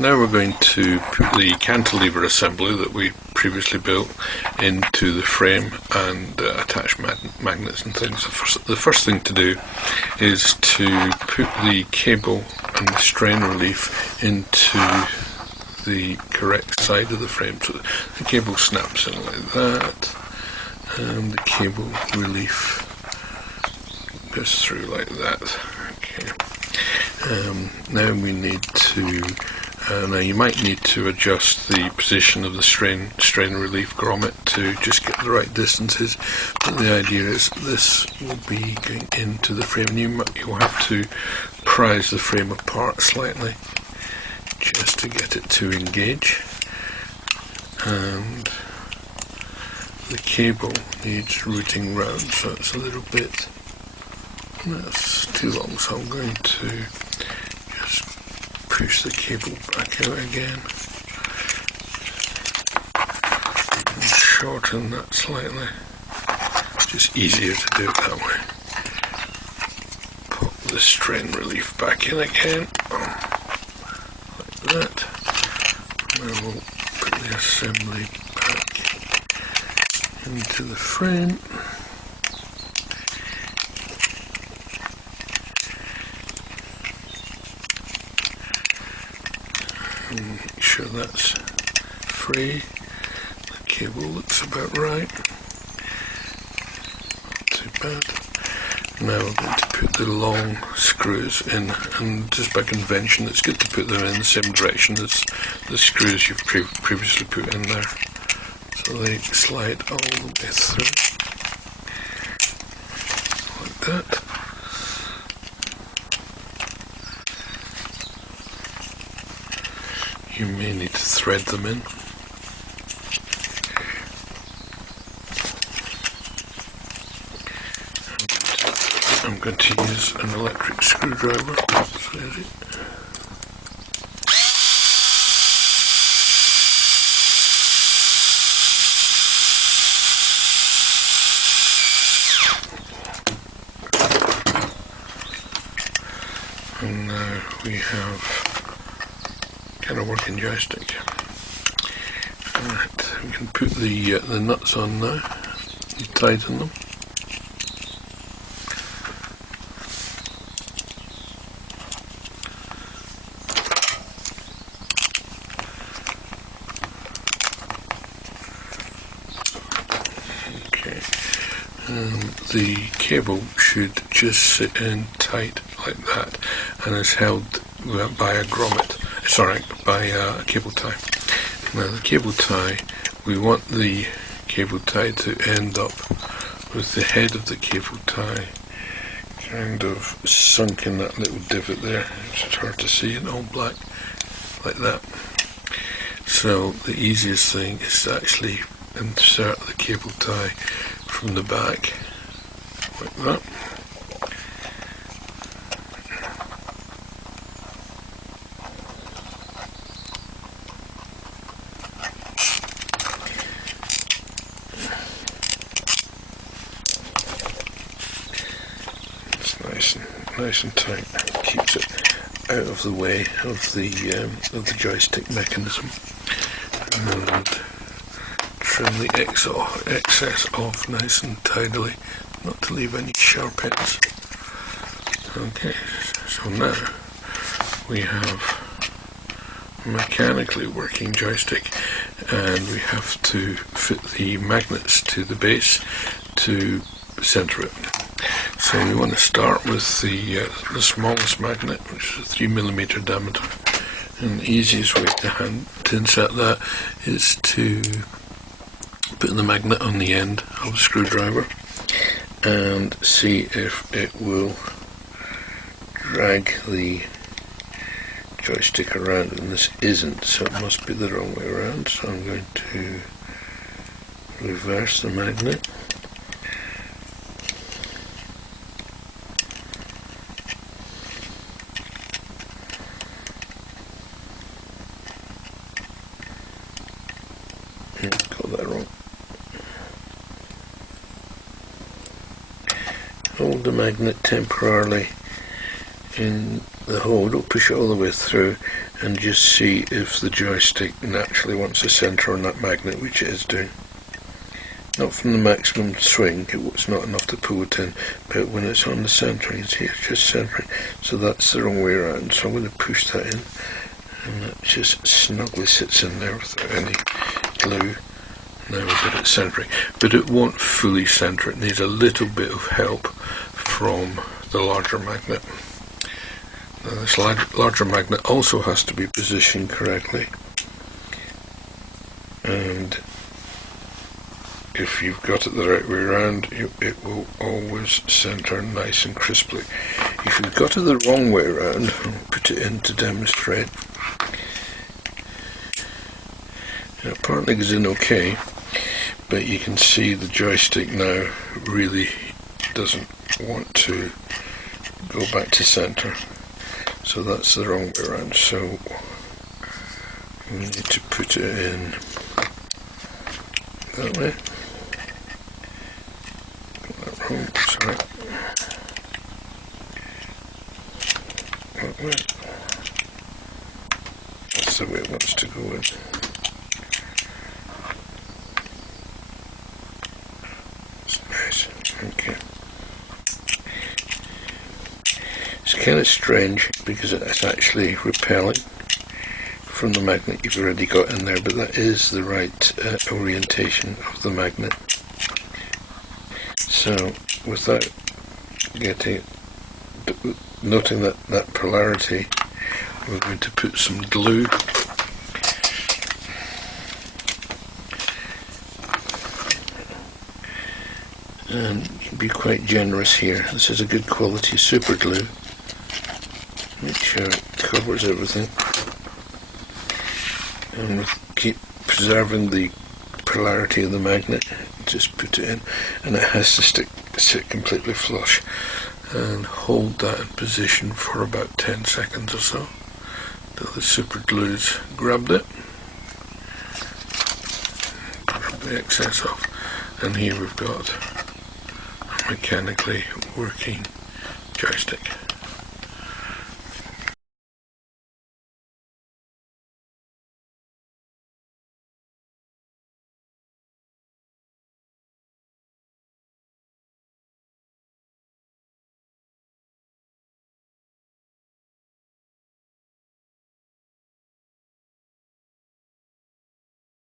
Now we're going to put the cantilever assembly that we previously built into the frame and attach magnets and things. The first thing to do is to put the cable and the strain relief into the correct side of the frame. So the cable snaps in like that, and the cable relief goes through like that. Okay. Now we need to now you might need to adjust the position of the strain relief grommet to just get the right distances, but the idea is this will be going into the frame, and you'll have to prise the frame apart slightly just to get it to engage, and the cable needs routing round, so it's a little bit, that's too long, so I'm going to just push the cable back out again and shorten that slightly. It's just easier to do it that way. Pop the strain relief back in again, like that. And then we'll put the assembly back into the frame. Make sure that's free. The cable looks about right. Not too bad. Now we're going to put the long screws in, and just by convention it's good to put them in the same direction as the screws you've previously put in there, so they slide all the way through like that. You may need to thread them in. I'm going to use an electric screwdriver. So is it? And now we have kind of working joystick. Right, we can put the nuts on now. You tighten them. Okay, the cable should just sit in tight like that, and is held by a grommet. Sorry, by a cable tie. Now the cable tie, we want the cable tie to end up with the head of the cable tie kind of sunk in that little divot there. It's hard to see in all black, like that. So the easiest thing is to actually insert the cable tie from the back, like that. Nice and tight. Keeps it out of the way of the joystick mechanism, and trim the excess off nice and tidily, not to leave any sharp ends. Okay, so now we have a mechanically working joystick, and we have to fit the magnets to the base to center it. So we want to start with the smallest magnet, which is a 3mm diameter, and the easiest way to insert that is to put the magnet on the end of the screwdriver and see if it will drag the joystick around, and this isn't, so it must be the wrong way around. So I'm going to reverse the magnet. Got that wrong. Hold the magnet temporarily in the hole. Don't push it all the way through, and just see if the joystick naturally wants to centre on that magnet, which it is doing. Not from the maximum swing, it's not enough to pull it in, but when it's on the centering, see it's just centering, so that's the wrong way around. So I'm going to push that in, and that just snugly sits in there without any glue. Now we've got it centering, but it won't fully centre. It needs a little bit of help from the larger magnet. Now this larger magnet also has to be positioned correctly, and if you've got it the right way around, it will always centre nice and crisply. If you've got it the wrong way around, I'll put it in to demonstrate. It apparently goes in okay, but you can see the joystick now really doesn't want to go back to centre. So that's the wrong way around. So we need to put it in that way. Sorry. That way. That's the way it wants to go in. It's nice. Okay. It's kind of strange because it's actually repelling from the magnet you've already got in there, but that is the right orientation of the magnet. So without noting that polarity, we're going to put some glue and you can be quite generous here. This is a good quality super glue. Make sure it covers everything, and we'll keep preserving the polarity of the magnet. Just put it in, and it has to sit completely flush, and hold that in position for about 10 seconds or so till the super glue's grabbed it, grab the excess off, and here we've got a mechanically working joystick.